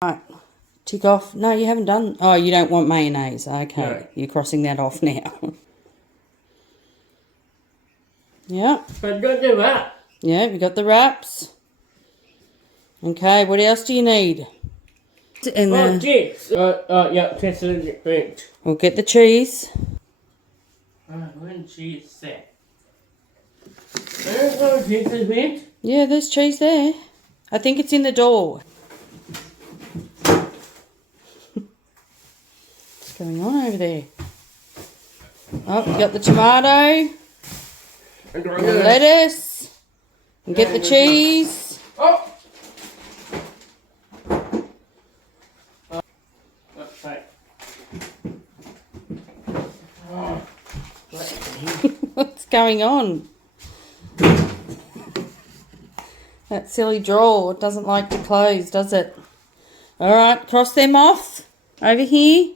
Right, tick off. No, you haven't done. Oh, you don't want mayonnaise. Okay, No. you're crossing that off now. Yeah. But don't do that. Yeah, we got the wraps. Okay, what else do you need? And cheese. Yeah, cheese and mint. we'll get the cheese. When cheese there? There's no cheese and mint. Yeah, there's cheese there. I think it's in the door. What's going on over there? Oh, you got the tomato, And the lettuce, and get the cheese. Oh! That's right. Oh. What's going on? That silly drawer doesn't like to close, does it? All right, cross them off over here.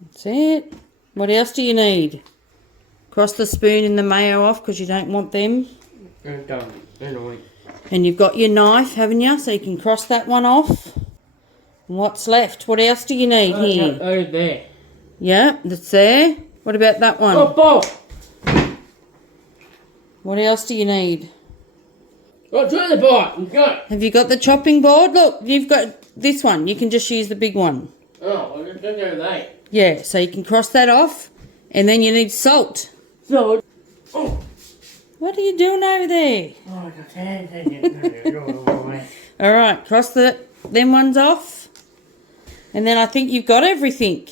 That's it. What else do you need? Cross the spoon and the mayo off because you don't want them. And done. Anyway. And you've got your knife, haven't you? So you can cross that one off. And what's left? What else do you need here? Oh, there. Yeah, that's there. What about that one? Oh, Bob! What else do you need? Oh, to the board. Go. Have you got the chopping board? Look, you've got this one. You can just use the big one. Oh, well, just go there. Yeah, so you can cross that off. And then you need salt. So, oh. What are you doing over there? Oh, I got it. All right, cross them ones off. And then I think you've got everything.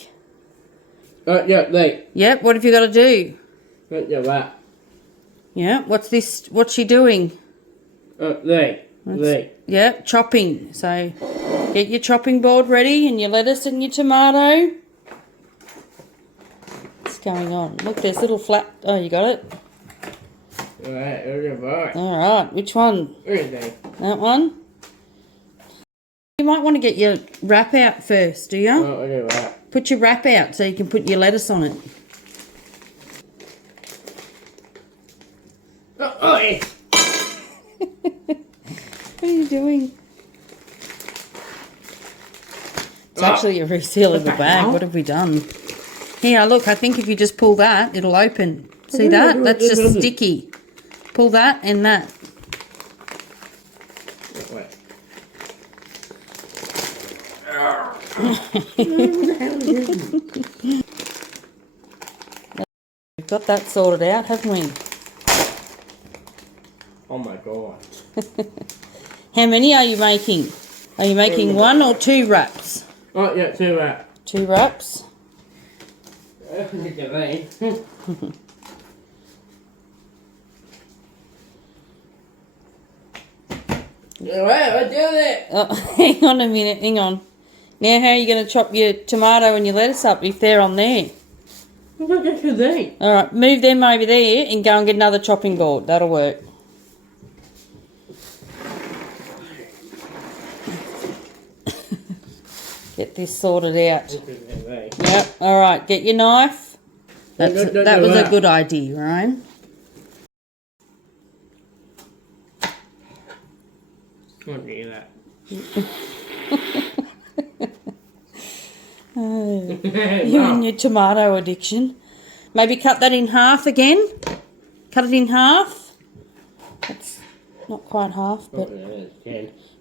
Yeah, there. Yep, what have you got to do? Yeah, that. Yeah, what's this? What's she doing? There. There. Yeah, chopping. So get your chopping board ready and your lettuce and your tomato. What's going on? Look, there's little flat. Oh, you got it? All right, which one? That one? You might want to get your wrap out first, do you? Oh, do that. Put your wrap out so you can put your lettuce on it. Oh, yeah. What are you doing? It's actually a resealable bag. What have we done? Here, look, I think if you just pull that, it'll open. See that? That's just sticky. Pull that and that. We've got that sorted out, haven't we? Oh my god. How many are you making? Are you making one or two wraps? Oh, yeah, two that. Two wraps? I do it. Oh, hang on a minute, hang on. Now how are you going to chop your tomato and your lettuce up if they're on there? Alright, move them over there and go and get another chopping board. That'll work. Get this sorted out. Yep, alright, get your knife. That was a good idea, Ryan. Can't do that. You and your tomato addiction. Maybe cut that in half again. Cut it in half. That's not quite half, but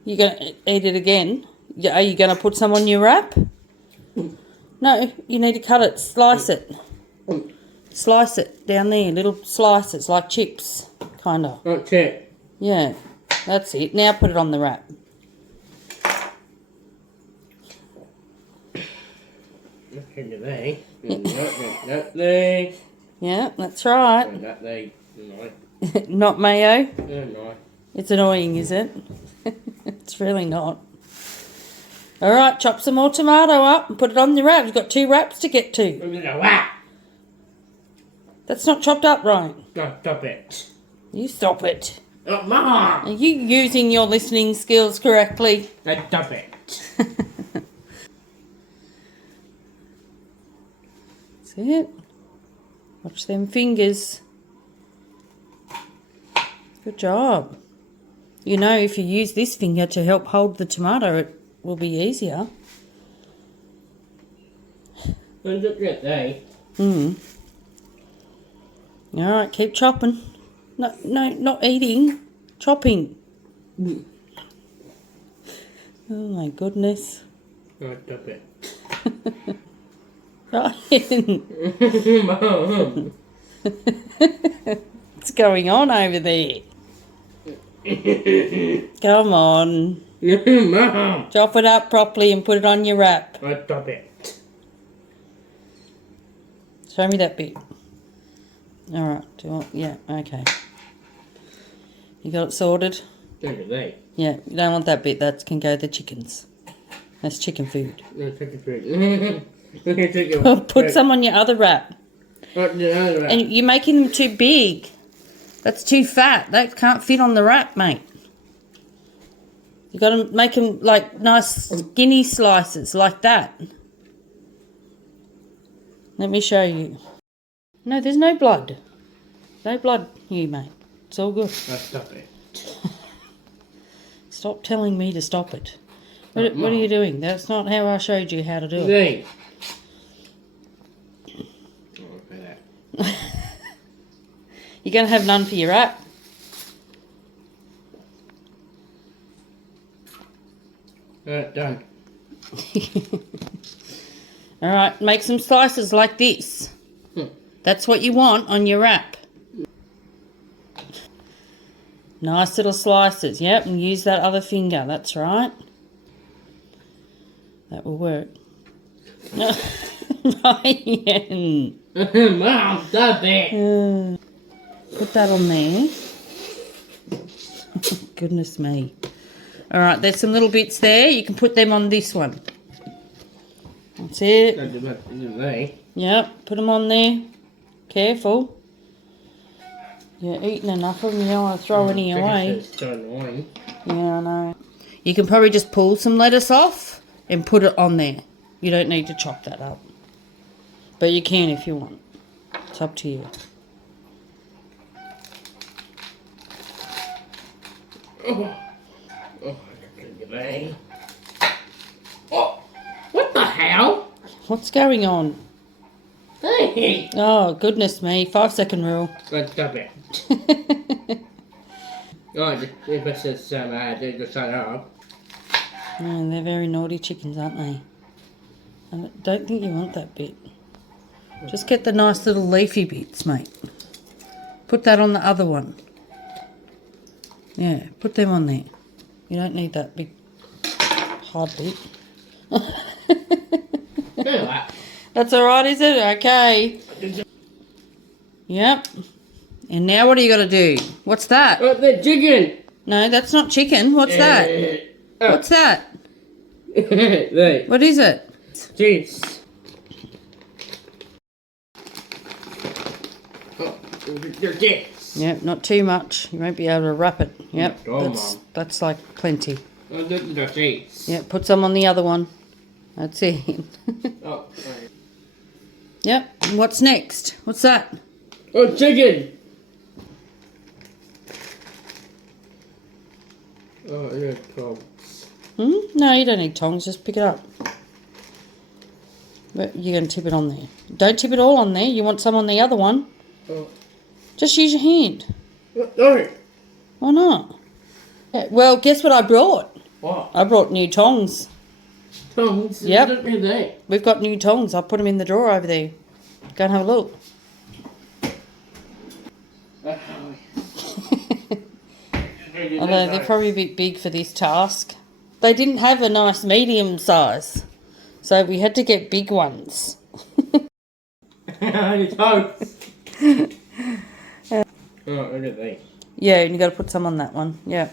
you're going to eat it again. Are you going to put some on your wrap? No, you need to cut it. Slice it. Slice it down there. Little slices like chips, kind of. Okay. Yeah, that's it. Now put it on the wrap. Yeah, that's right. Not mayo? It's annoying, is it? It's really not. Alright, chop some more tomato up and put it on the wrap. You've got two wraps to get to. That's not chopped up right. No, stop it. You stop it. Oh, Mom! Are you using your listening skills correctly? Stop it. That's it. Watch them fingers. Good job. You know, if you use this finger to help hold the tomato, it will be easier. Look at that. Alright, keep chopping. No, not eating. Chopping. Oh my goodness. Oh, stop it. Ryan. Mom. What's going on over there? Come on. Mom. Chop it up properly and put it on your wrap. Oh, stop it. Show me that bit. Alright, yeah, okay. You got it sorted? Look at that. Yeah, you don't want that bit. That can go to the chickens. That's chicken food. No, take your food. Put some on your other wrap. And And you're making them too big. That's too fat. That can't fit on the wrap, mate. You got to make them like nice skinny slices like that. Let me show you. No, there's no blood. No blood here, mate. It's all good. stop it. Stop telling me to stop it. What are you doing? That's not how I showed you how to do it. Hey. You're going to have none for your wrap? Done. Alright, make some slices like this. That's what you want on your wrap. Nice little slices. Yep, and use that other finger. That's right. That will work. Ryan. Mom, stop it. Put that on there. Goodness me. Alright, there's some little bits there. You can put them on this one. That's it. Yep, put them on there. Careful. You're eating enough of them. You don't want to throw any away. So annoying. Yeah, I know. You can probably just pull some lettuce off and put it on there. You don't need to chop that up. But you can if you want. It's up to you. Oh, what the hell? What's going on? Hey. Oh, goodness me. 5-second rule. Stop it. Oh, this is they just shut up. Oh, they're very naughty chickens, aren't they? I don't think you want that bit. Just get the nice little leafy bits, mate. Put that on the other one. Yeah, put them on there. You don't need that big hard bit. That's alright, is it? Okay. Yep. And now what do you got to do? What's that? Oh, the chicken. No, that's not chicken. What's that? What's that? Right. What is it? Cheese. Oh, your cheese. Yep, not too much. You won't be able to wrap it. Yep, Oh, that's like plenty. Oh, the cheese. Yep, put some on the other one. That's it. Oh, right. Yep, and what's next? What's that? Oh, chicken. Oh, yeah, tongs. No, you don't need tongs. Just pick it up. But you're going to tip it on there. Don't tip it all on there. You want some on the other one. Oh. Just use your hand. No. Why not? Yeah, well, guess what I brought? What? I brought new tongs. Tongs? Yep. Look at that. We've got new tongs. I'll put them in the drawer over there. Go and have a look. Although they're probably a bit big for this task. They didn't have a nice medium size. So we had to get big ones. Your toes. Oh, look at that. Yeah, and you got to put some on that one. Yeah.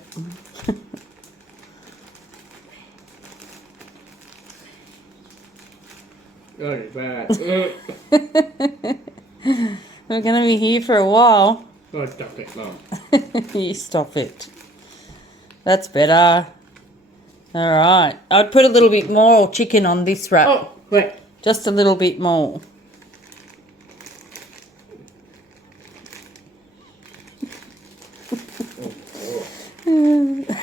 Oh, it's bad. We're going to be here for a while. Oh, stop it, Mum. You stop it. That's better. All right. I'd put a little bit more chicken on this wrap. Oh, wait. Just a little bit more.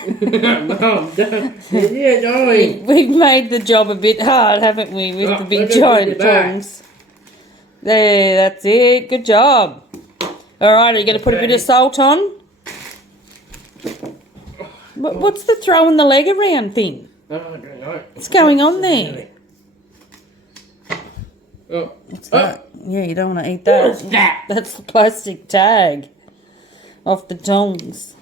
Mum, don't. Yeah, darling. We've made the job a bit hard, haven't we, with the big giant tongs? There, that's it. Good job. All right, are you going to put a bit of salt on? What's the throwing the leg around thing? Oh, I don't know. What's going on there? Oh. What's that? Yeah, you don't want to eat that. What's that? That's the plastic tag off the tongs.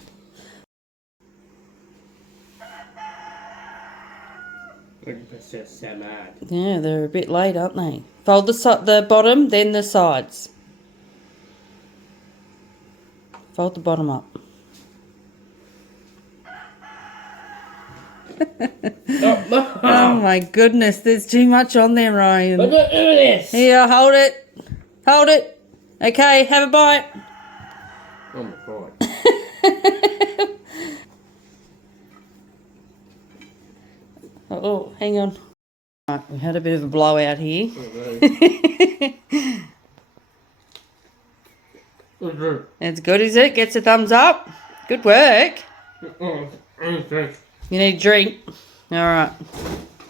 That's just so mad. Yeah, they're a bit late, aren't they? Fold the bottom, then the sides. Fold the bottom up. Oh my goodness, there's too much on there, Ryan. Look at this. Here, hold it. Hold it. Okay, have a bite. Oh my god. Oh, hang on. Right, we had a bit of a blowout here. It's good, is it? Gets a thumbs up. Good work. You need a drink. All right.